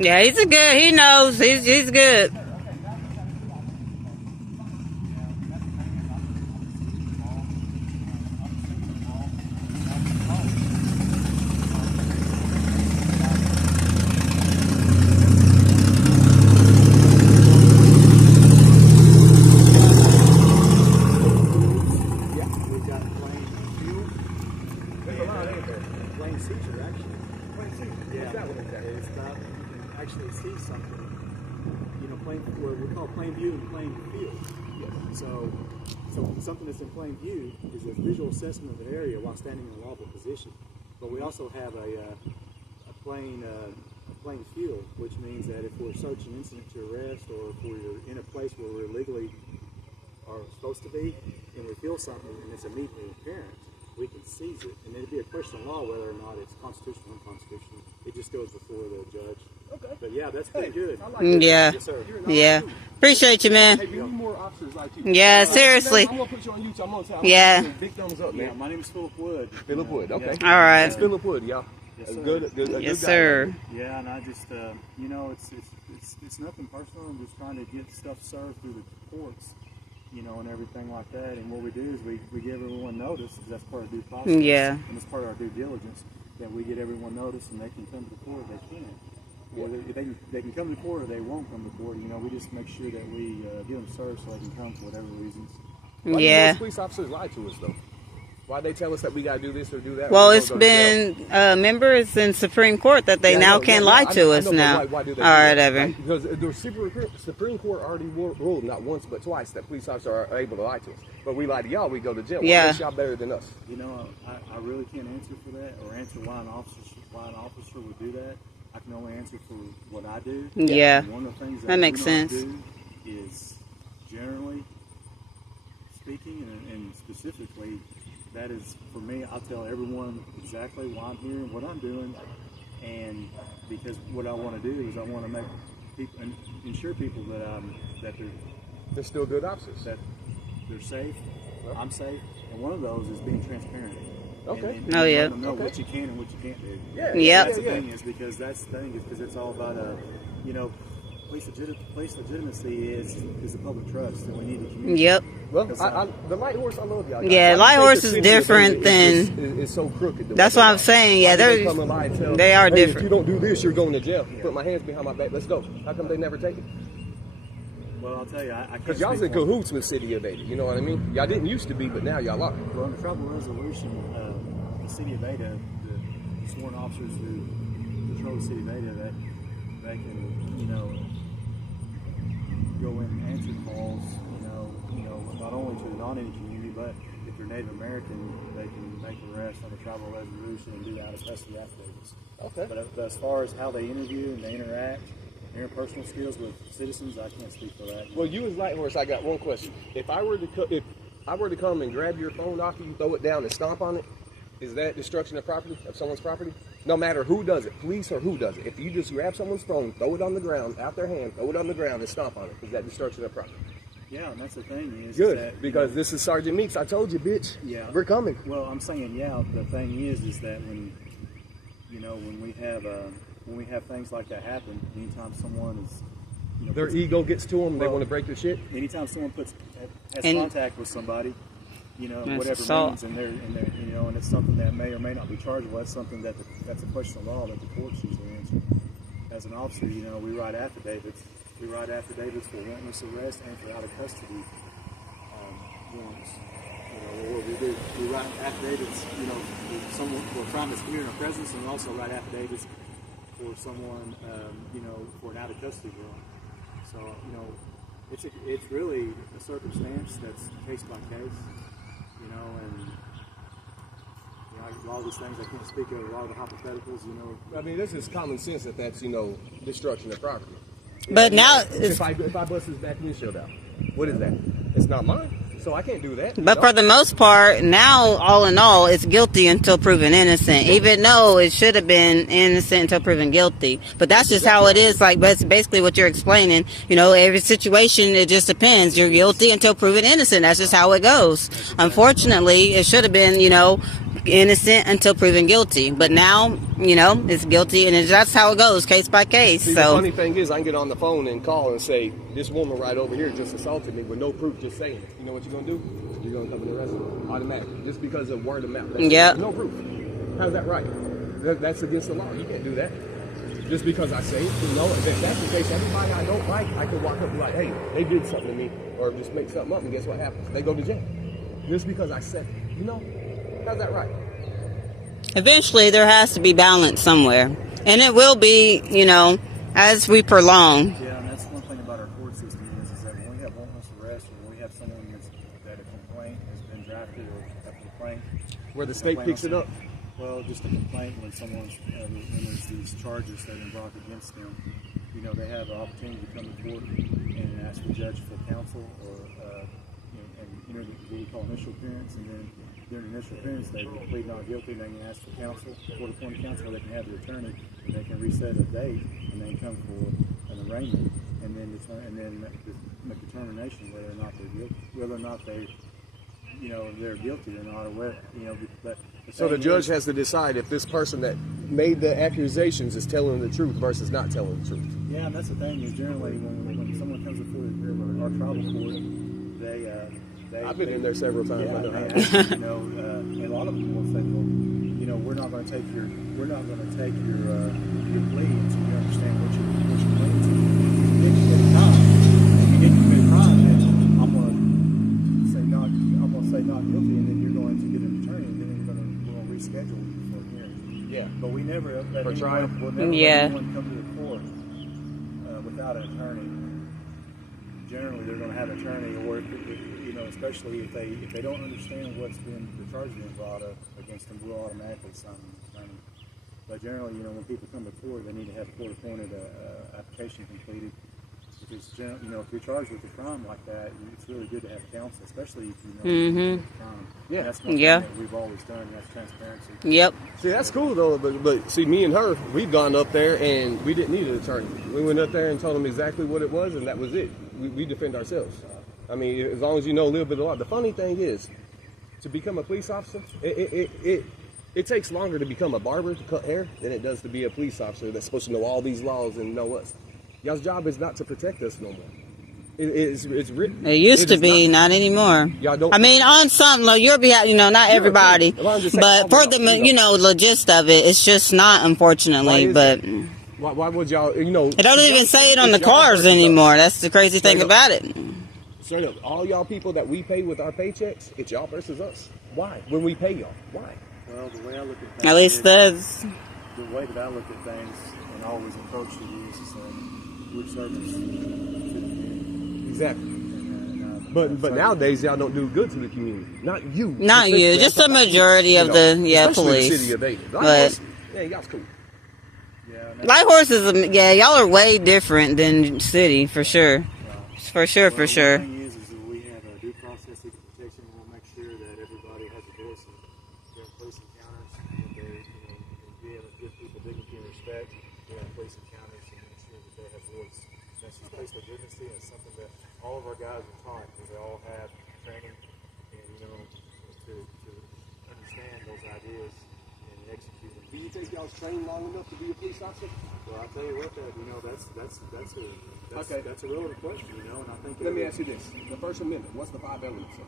Yeah, he's a good. He knows. He's good. Actually see something, you know, what we call plain view and plain field. Yes. So something that's in plain view is a visual assessment of an area while standing in a lawful position. But we also have a plain field, which means that if we're searching incident to arrest, or if we're in a place where we're legally are supposed to be, and we feel something and it's immediately apparent, we can seize it, and it'd be a question of law whether or not it's constitutional or unconstitutional. It just goes before the judge. Okay. But yeah, that's pretty good. I like it. Yeah. Yes, sir. Yeah. Appreciate you, man. Hey, we need more officers like you. Yeah, seriously. I'm gonna put you on YouTube. I'm gonna tell Yeah. Big thumbs up, man. Yeah, my name is Philip Wood. Philip Wood. Okay. All right. It's Philip Wood, y'all. Yes, A sir. good Yes, guy. sir. Yeah, and I just, you know, it's nothing personal. I'm just trying to get stuff served through the courts, you know, and everything like that. And what we do is we give everyone notice, because that's part of due process. Yeah. And it's part of our due diligence, that we get everyone notice, and they can come to the court if they can. Or they can come to court or they won't come to court. You know, we just make sure that we get them served so they can come for whatever reasons. Why do Yeah. most police officers lie to us though? Why they tell us that we gotta do this or do that? Well, it's been members in Supreme Court that they now can't lie to us now. Why do they All right, Evan. Because the Supreme Court already ruled not once but twice that police officers are able to lie to us. But we lie to y'all, we go to jail. Yeah. Why is y'all better than us? You know, I really can't answer for that, or answer why an officer would do that. I can only answer for what I do. Yeah. And one of the things That makes sense. do is, generally speaking, and specifically, that is, for me, I'll tell everyone exactly why I'm here and what I'm doing, and because what I want to do is I want to make people, and ensure people that They're still good officers. that they're safe, I'm safe, and one of those is being transparent. Okay. And Oh, yeah. let them know what you can and what you can't do. Yeah. Yep. That's the thing is because it's all about you know, police legitimacy is the public trust, and we need to communicate. Yep. Well, the light horse, I love y'all. Yeah, light horse is different than. It's so crooked. That's what I'm saying. Yeah, they are If different. you don't do this, you're going to jail. Put my hands behind my back. Let's go. How come they never take it? Well, I'll tell you, I can't. Because y'all's speak in for them. cahoots with City of Ada. You know what I mean? Y'all didn't used to be, but now y'all are. Well, in the tribal resolution, the city of Ada, the sworn officers who patrol the city of Ada, that they can, you know, go in and answer calls, you know, not only to the non-Indian community, but if they're Native American, they can make arrests on the tribal resolution and do out of custody affidavits. Okay. But as far as how they interview and they interact, interpersonal skills with citizens, I can't speak for that. Well, you as light horse, I got one question. If I were to come and grab your phone off you, throw it down and stomp on it, is that destruction of property, of someone's property? No matter who does it, police or who does it. If you just grab someone's phone, throw it on the ground, out their hand, throw it on the ground and stomp on it, is that destruction of property? Yeah, and that's the thing is Good, that, because this is Sergeant Meeks. I told you, bitch. Yeah. We're coming. Well, I'm saying, yeah. The thing is that when, you know, when we have things like that happen, anytime someone is, you know, Their ego gets to them. They Well, want to break your shit. anytime someone has And- contact with somebody, you know, That's whatever assault. means, and they're, you know, and it's something that may or may not be chargeable. That's something that's a question of law that the courts usually answer. As an officer, you know, we write affidavits. We write affidavits for warrantless arrest and for out of custody warrants. You know, we write affidavits, you know, for a crime that's committed in our presence, and we also write affidavits for someone, you know, for an out of custody warrant. So, you know, it's really a circumstance that's case by case, you know, and you know, a lot of these things I can't speak of, a lot of the hypotheticals, you know. I mean, this is common sense that's, you know, destruction of property. But now, If I bust his back windshield out, what is that? It's not mine, so I can't do that. but for the most part, now, all in all, it's guilty until proven innocent. Even though it should have been innocent until proven guilty. But that's just how it is. Like, that's basically what you're explaining. You know, every situation, it just depends. You're guilty until proven innocent. That's just how it goes. Unfortunately, it should have been, you know, innocent until proven guilty. But now, you know, it's guilty, and that's how it goes, case by case. See, So the funny thing is, I can get on the phone and call and say, this woman right over here just assaulted me with no proof, just saying it. You know what you're going to do? You're going to come and arrest her automatically, just because of word of mouth. Yeah. No proof. How's that right? That's against the law. You can't do that. Just because I say it, you know, if that's the case, everybody I don't like, I could walk up and be like, hey, they did something to me, or just make something up, and guess what happens? They go to jail. Just because I said it, you know? How's that right? eventually there has to be balance somewhere. And it will be, you know, as we prolong. Yeah, and that's one thing about our court system is that when we have warrantless arrest or when we have someone that a complaint has been drafted or a complaint. Where the state picks it up? Well, just a complaint when someone's, when there's these charges that are brought against them, you know, they have an opportunity to come to court and ask the judge for counsel or, and enter what we call initial appearance, and then during the initial appearance they will plead not guilty, they can ask for counsel, court-appointed counsel, or they can have their attorney, and they can reset a date, and they come for an arraignment, and then make a determination whether or not they're guilty, whether or not they, you know, they're guilty or not, or what, you know, but so the judge has to decide if this person that made the accusations is telling the truth versus not telling the truth. Yeah, and that's the thing is generally when someone comes before our tribal court, they I've been in there several times. Yeah, I know. they ask, you know, and a lot of them will say, well, you know, we're not going to take your plea until you understand what you're playing to. If you commit a crime, then I'm going to say not guilty, and then you're going to get an attorney, and then we're going to reschedule you for a hearing. Yeah, but we never let for trial. We'll never let anyone come to the court without an attorney. Generally, they're going to have an attorney, or you know, especially if they don't understand what's been the charge being brought up against them, we'll automatically sign them. But generally, you know, when people come to court, they need to have a court-appointed application completed. Because, you know, if you're charged with a crime like that, it's really good to have counsel, especially if you know it's a crime. Yeah, that's one thing that we've always done. And that's transparency. Yep. See, that's cool though, but see, me and her, we've gone up there and we didn't need an attorney. We went up there and told them exactly what it was, and that was it. We defend ourselves. I mean, as long as you know a little bit of law. The funny thing is, to become a police officer, it takes longer to become a barber to cut hair than it does to be a police officer that's supposed to know all these laws and know us. Y'all's job is not to protect us no more. It's written. It used to be, not anymore. Y'all don't. I mean, on some, you'll be, you know, not everybody, but for the, you know, the gist of it, it's just not, unfortunately. But why would y'all, you know? It don't even say it on the cars anymore. That's the crazy thing about it. Straight up, all y'all people that we pay with our paychecks, it's y'all versus us. Why? When we pay y'all, why? Well, the way I look at things, at least the way that I look at things and always approach the youth is we're servants to the community. Exactly. But nowadays y'all don't do good to the community. Not you. Not you. Just the majority of the police. The city of Dayton. But yeah, y'all's cool. Yeah. Light horses, y'all are way different than city for sure. For sure. The thing is that we have a due process equal protection. We'll make sure that everybody has a voice in police encounters. And they, you know, and give people dignity and respect. We have police encounters and make sure that they have voice. That's just place legitimacy, and it's something that all of our guys are taught because they all have training and, you know, to understand those ideas and execute them. Do you think y'all's trained long enough to be a police officer? Well, I'll tell you what, you know, that's a relevant question, you know, and I think. Let me ask you this: the First Amendment. What's the 5 elements of it?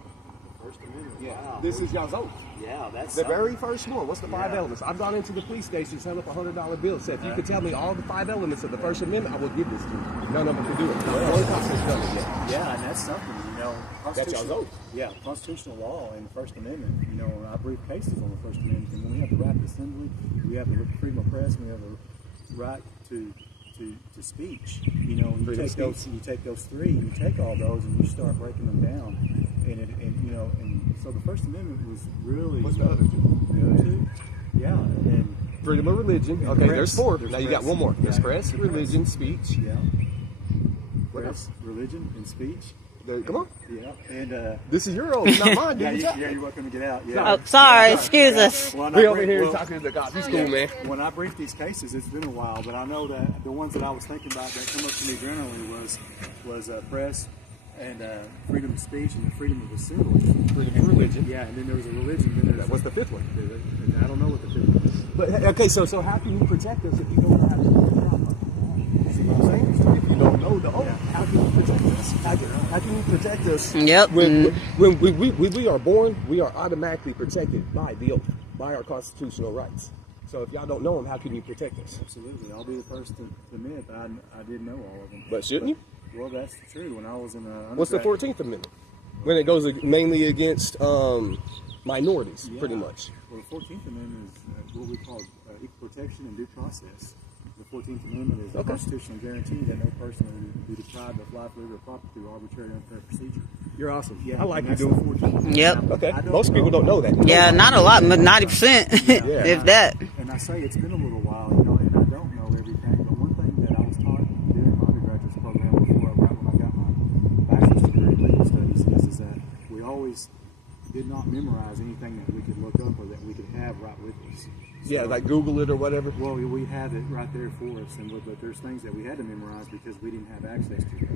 First Amendment. Yeah, wow. this is y'all's oath. Yeah, that's the very first one. What's the 5 elements? I've gone into the police stations, held up a $100 bill, said, if you could tell me all the 5 elements of the First Amendment, I will give this to you. None of them can do it. One cop has done it yet. Yeah, and that's something, you know. That's y'all's oath. Yeah, constitutional law and the First Amendment. You know, I brief cases on the First Amendment, and when we have the right to assembly, we have the freedom of press, we have the right to speech. You know, you take those 3, and you take all those, and you start breaking them down, and you know, and so the First Amendment was really. What's the other 2? The other 2? Yeah, and freedom of religion. Okay, press. there's 4. There's now you press. got one more. There's press, There's religion, speech. Yeah. What Press, religion, and speech. Come on. Yeah, and this is your oath, not mine. you're welcome to get out. Yeah. Oh, sorry, excuse us. We over here talking to the cops. He's cool, man. When I brief these cases, it's been a while, but I know that the ones that I was thinking about that come up to me generally was press, and freedom of speech and the freedom of assembly. Freedom of religion. Yeah, and then there was a religion. Then there's What's the fifth one? I don't know what the fifth one is. But okay, so how can you protect us if you don't know how to do the job? See what I'm saying? If you don't know the oath, how can you protect us? How can you protect us? Yep. When we are born, we are automatically protected by the oath, by our constitutional rights. So if y'all don't know them, how can you protect us? Absolutely. I'll be the first to admit that I didn't know all of them. But shouldn't you? Well, that's true. When I was in What's the 14th Amendment? When it goes mainly against minorities, pretty much. Well, the 14th Amendment is what we call equal protection and due process. The 14th Amendment is a constitutional guarantee that no person will be deprived of life, liberty, or property through arbitrary and unfair procedure. You're awesome. Yeah, I like you that's doing the 14th Amendment. Yep. Okay. Most people don't know that. Yeah, not a lot, but 90%, if that. And I say it's been a little while, you know, and I don't know everything, but one thing that I was taught during my undergraduate program right when I got my bachelor's degree in legal studies is that we always did not memorize anything that we could look up or that we could have right with us. So, Yeah, like Google it or whatever. well, we had it right there for us, but there's things that we had to memorize because we didn't have access to it.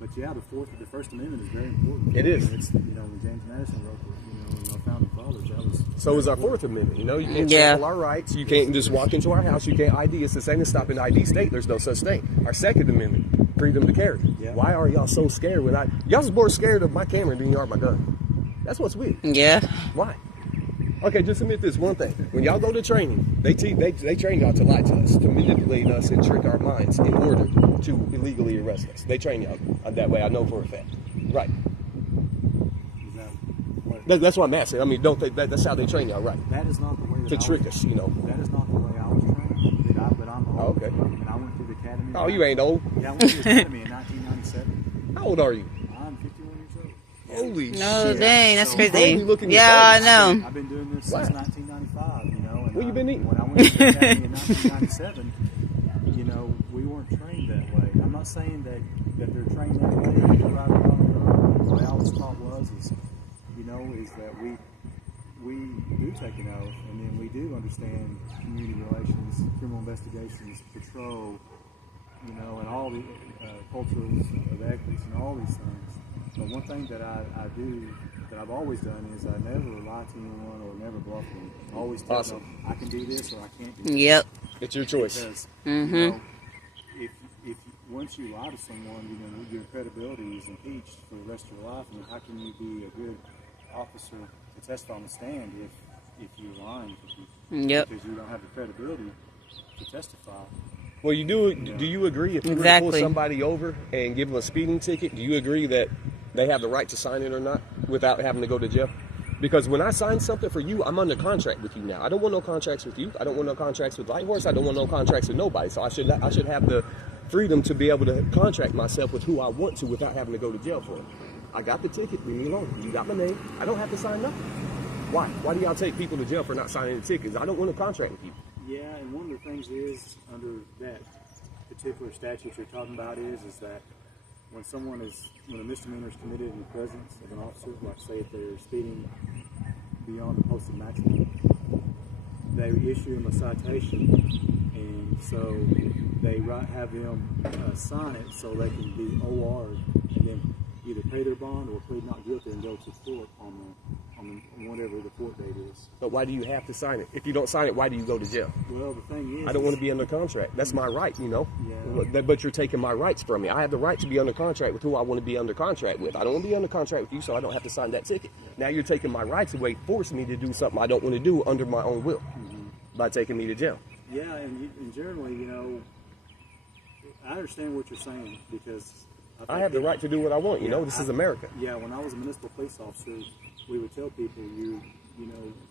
But yeah, the First Amendment is very important. It is. It's, you know, when James Madison wrote it, you know, and our founding fathers, that was. So is our Fourth Amendment. You know, you can't Yeah. trample our rights. You can't just walk into our house. You can't ID. It's the same as stopping ID state. There's no such thing. Our Second Amendment, freedom to carry. Yeah. Why are y'all so scared y'all was more scared of my camera than you are my gun? That's what's weird. Yeah. Why? Okay, just admit this one thing. When y'all go to training, they train y'all to lie to us, to manipulate us and trick our minds in order to illegally arrest us. They train y'all that way. I know for a fact. Right. Is that what, That's what I'm asking. I mean, that's how they train y'all, right? that is not the way that To I trick was, us, you know. That is not the way I was trained. But I'm old. Oh, okay. And I went through the academy. Oh, you ain't old. Yeah, I went through the academy in 1997. How old are you? I'm 51 years old. Holy No, shit. dang, that's So, crazy. Holy looking Yeah, I face. know. I've been doing this Wow. since 1995, you know. And What you been eating? When I went to the academy in 1997, you know, we weren't trained that way. I'm not saying that they're trained that way, right or wrong. The way I was taught is that we do take an oath, and then we do understand community relations, criminal investigations, patrol, you know, and all the cultures of ethics and all these things. But one thing that I do, that I've always done, is I never lie to anyone or never bluff them. I always tell them I can do this or I can't do this. Yep. It's your choice. Because, you know, if once you lie to someone, you know, your credibility is impeached for the rest of your life. I mean, how can you be a good officer to testify on the stand if you're lying to people? Yep. Because you don't have the credibility to testify. Well, you do. Do you agree if you were to pull Exactly. somebody over and give them a speeding ticket? Do you agree that they have the right to sign it or not without having to go to jail? Because when I sign something for you, I'm under contract with you now. I don't want no contracts with you. I don't want no contracts with Light Horse. I don't want no contracts with nobody. So I should have the freedom to be able to contract myself with who I want to without having to go to jail for it. I got the ticket. Leave me alone. You got my name. I don't have to sign nothing. Why? Why do y'all take people to jail for not signing the tickets? I don't want to contract with you. Yeah, and one of the things is under that particular statute you're talking about is that when a misdemeanor is committed in the presence of an officer, like say if they're speeding beyond the posted maximum, they issue them a citation, and so they have them sign it so they can be OR'd and then either pay their bond or plead not guilty and go to court on whatever the court date is. But why do you have to sign it? If you don't sign it, why do you go to jail? Well, the thing is, I don't want to be under contract. That's my right, you know. Yeah. But you're taking my rights from me. I have the right to be under contract with who I want to be under contract with. I don't want to be under contract with you, so I don't have to sign that ticket. Now you're taking my rights away, forcing me to do something I don't want to do under my own will by taking me to jail. Yeah, and generally, you know, I understand what you're saying because I have the right to do what I want. You know, this is America. Yeah, when I was a municipal police officer, we would tell people,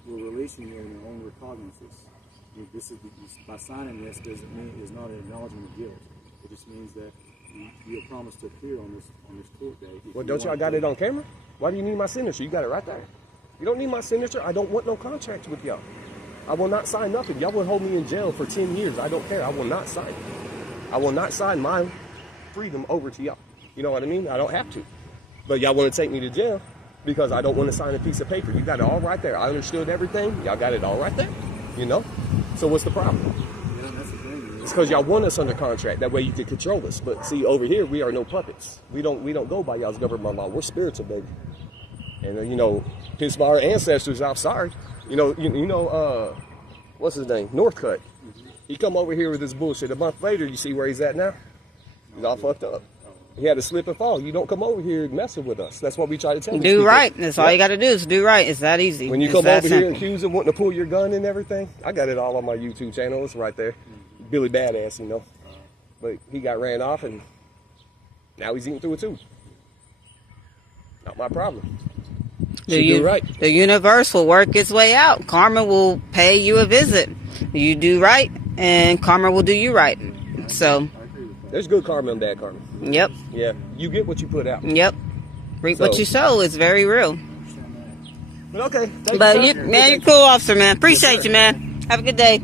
we're releasing you on your own recognizance. By signing this doesn't mean is not an acknowledgement of guilt. It just means that you'll promise to appear on this court date. Well, don't y'all got it on camera? Why do you need my signature? You got it right there. You don't need my signature. I don't want no contracts with y'all. I will not sign nothing. Y'all will hold me in jail for 10 years. I don't care. I will not sign it. I will not sign my freedom over to y'all. You know what I mean? I don't have to. But y'all want to take me to jail because I don't want to sign a piece of paper. You got it all right there. I understood everything. Y'all got it all right there. You know? So what's the problem? Yeah, that's the thing. It's because y'all want us under contract. That way you can control us. But see, over here, we are no puppets. We don't go by y'all's government law. We're spiritual, baby. And, you know, his our ancestors, I'm sorry. You know, what's his name? Northcutt. He come over here with this bullshit. A month later, you see where he's at now? He's all fucked up. He had a slip and fall. You don't come over here messing with us. That's what we try to tell you. Do right. That's all you got to do is do right. It's that easy. When you come over here accusing, wanting to pull your gun and everything, I got it all on my YouTube channel. It's right there. Billy Badass, you know. But he got ran off and now he's eating through it too. Not my problem. Do right. The universe will work its way out. Karma will pay you a visit. You do right and karma will do you right. So there's good karma and bad karma. Yep. Yeah. You get what you put out. Yep. Reap what you sow. It's very real. But okay. But you're cool, officer, man. Appreciate you, man. Have a good day.